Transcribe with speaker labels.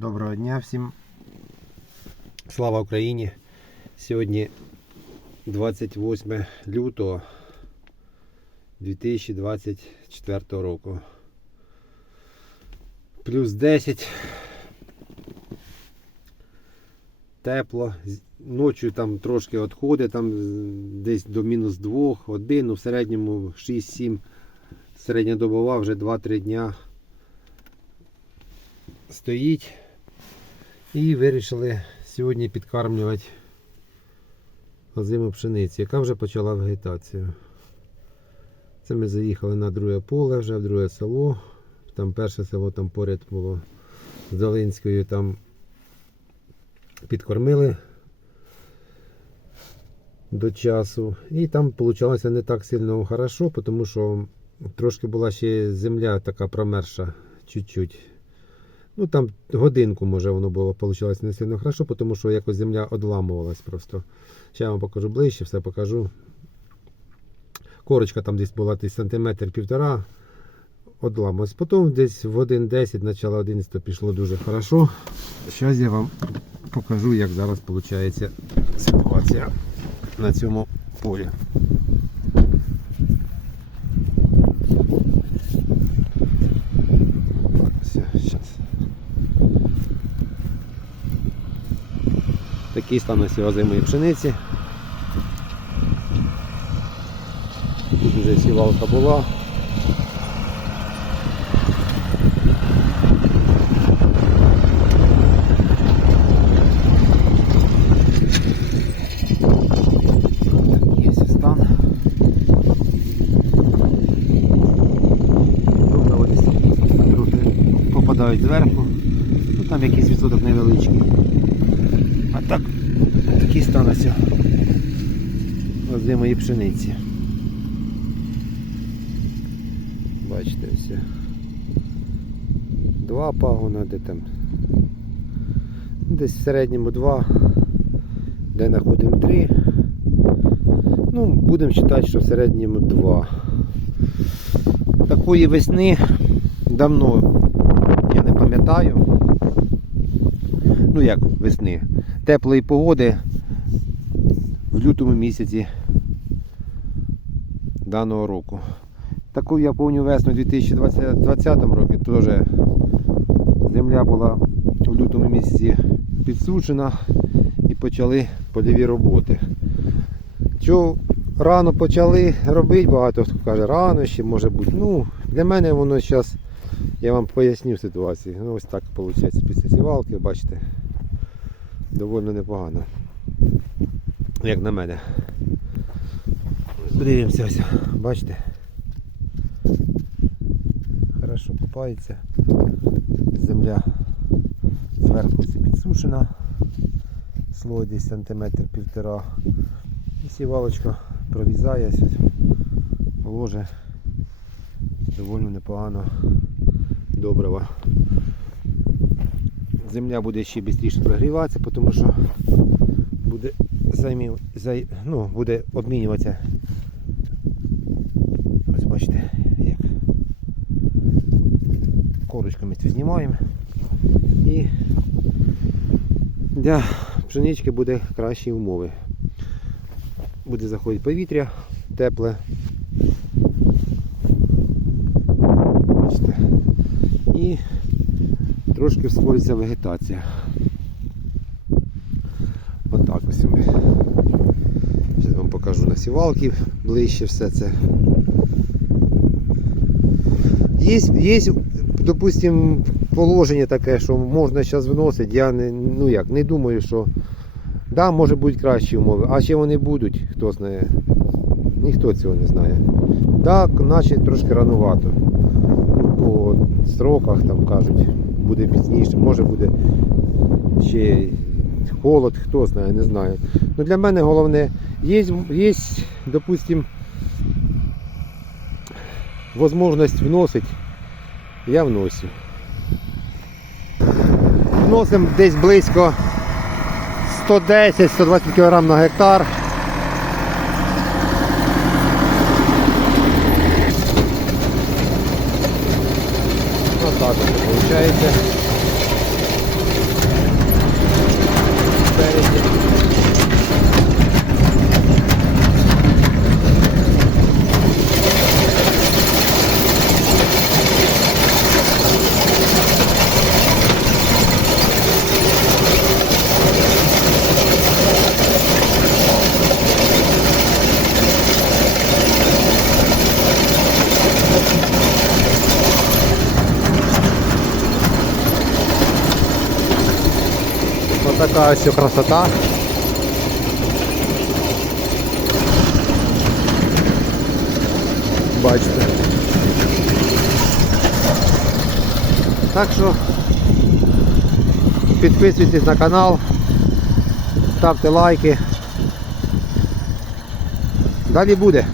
Speaker 1: Доброго дня всім. Слава Україні! Сьогодні 28 лютого 2024 року. Плюс 10. Тепло. Ночі там трошки відходить, там десь до мінус 2, 1, ну в середньому 6-7. Середньодобова вже 2-3 дня стоїть. І вирішили сьогодні підкармлювати озиму пшеницю, яка вже почала вегетацію. Це ми заїхали на друге поле, вже в друге село. Там перше село там поряд було з Долинською, там підкормили до часу. І там вийшло не так сильно хорошо, тому що трошки була ще земля така промерша чуть-чуть. Ну там годинку, може, воно було вийшло не сильно хорошо, тому що якось земля одламувалась просто. Ще я вам покажу ближче, все покажу. Корочка там десь була десь сантиметр півтора. Одламалась. Потім десь в 1.10, начало 11 пішло дуже хорошо. Зараз я вам покажу, як зараз виходить ситуація на цьому полі. Все, щас. Такий стан ось озимої пшениці. Тут вже сівалка була. Зверху. Ну там якийсь відсоток невеличкий. Так, такий стан ось озимої пшениці. Бачите, ось. Два пагона, де там. Десь в середньому два, де знаходимо три. Ну, будемо вважати, що в середньому два. Такої весни давно я не пам'ятаю. Ну як весни. Теплої погоди в лютому місяці даного року. Таку я пам'ятаю весну 2020 році теж земля була в лютому місяці підсушена і почали польові роботи. Що рано почали робити, багато хто каже, рано ще може бути. Ну, для мене воно зараз, я вам поясню ситуацію. Ну, ось так виходить після сівалки, бачите, доволі непогано. Як на мене. Дивимося ось, бачите. Хорошо купається. Земля зверху підсушена. Слой десь сантиметр півтора. І сівалочка прорізає, ложе доволі непогано добрива. Земля буде ще швидше прогріватися, тому що буде займів, зай, ну, буде обмінюватися. Ось бачите, як корочками цю знімаємо і для пшенички буде кращі умови. Буде заходити повітря тепле. І трошки вскориться вегетація. Отак ось ми. Зараз вам покажу на сівалки ближче все це. Є, є допустим, положення таке, що можна зараз вносити. Я не, ну як, не думаю, що да, може бути кращі умови, а ще вони будуть, хто знає. Ніхто цього не знає. Так, наче трошки ранувато. По строках там кажуть, буде пізніше, може буде ще холод, хто знає, не знаю. Ну для мене головне, є, є допустим, можливість вносити, я вносю. Вносимо десь близько 110-120 кг на гектар. Ось так от виходить. Така ось красота. Бачите. Так що підписуйтесь на канал, ставте лайки. Далі буде.